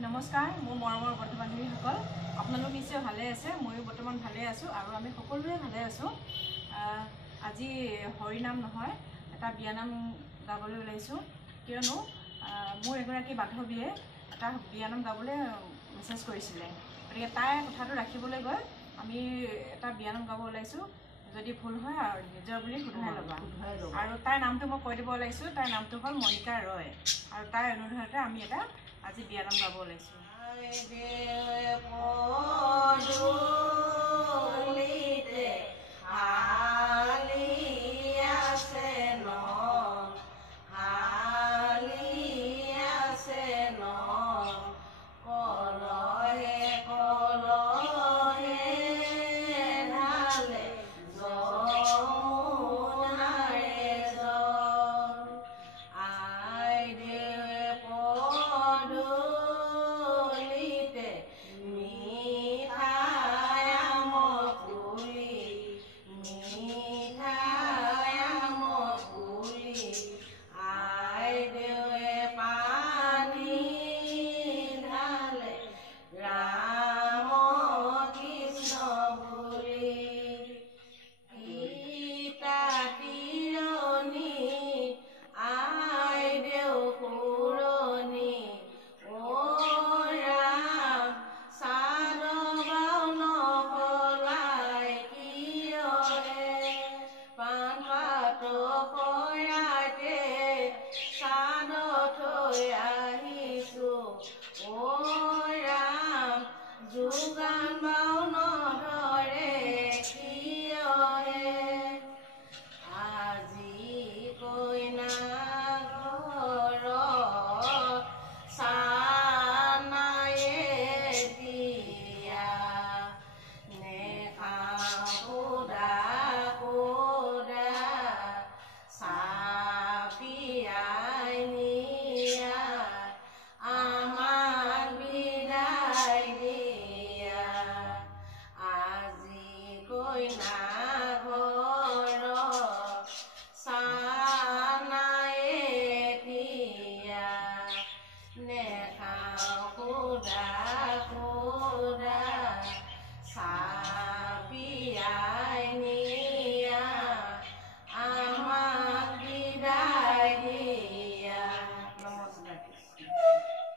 নমস্কাৰ মোৰ মৰমৰ বন্ধু বান্ধৱীসকল আপোনালোক নিশ্চয় ভালে আছে ময়ো বৰ্তমান ভালে আছোঁ আৰু আমি সকলোৱে ভালে আছোঁ আজি হৰিনাম নহয় এটা বিয়ানাম গাবলৈ ওলাইছোঁ কিয়নো মোৰ এগৰাকী বান্ধৱীয়ে এটা বিয়ানাম গাবলৈ মেছেজ কৰিছিলে গতিকে তাই কথাটো ৰাখিবলৈ গৈ আমি এটা বিয়ানাম গাব ওলাইছোঁ যদি ভুল হয় আৰু নিজৰ বুলি শুধৰাই ল'বা আৰু তাইৰ নামটো মই কৈ দিব ওলাইছোঁ তাইৰ নামটো হ'ল মণিকা ৰয় আৰু তাইৰ অনুৰোধতে আমি এটা আজি বিয়ানাম গাব ওলাইছোঁ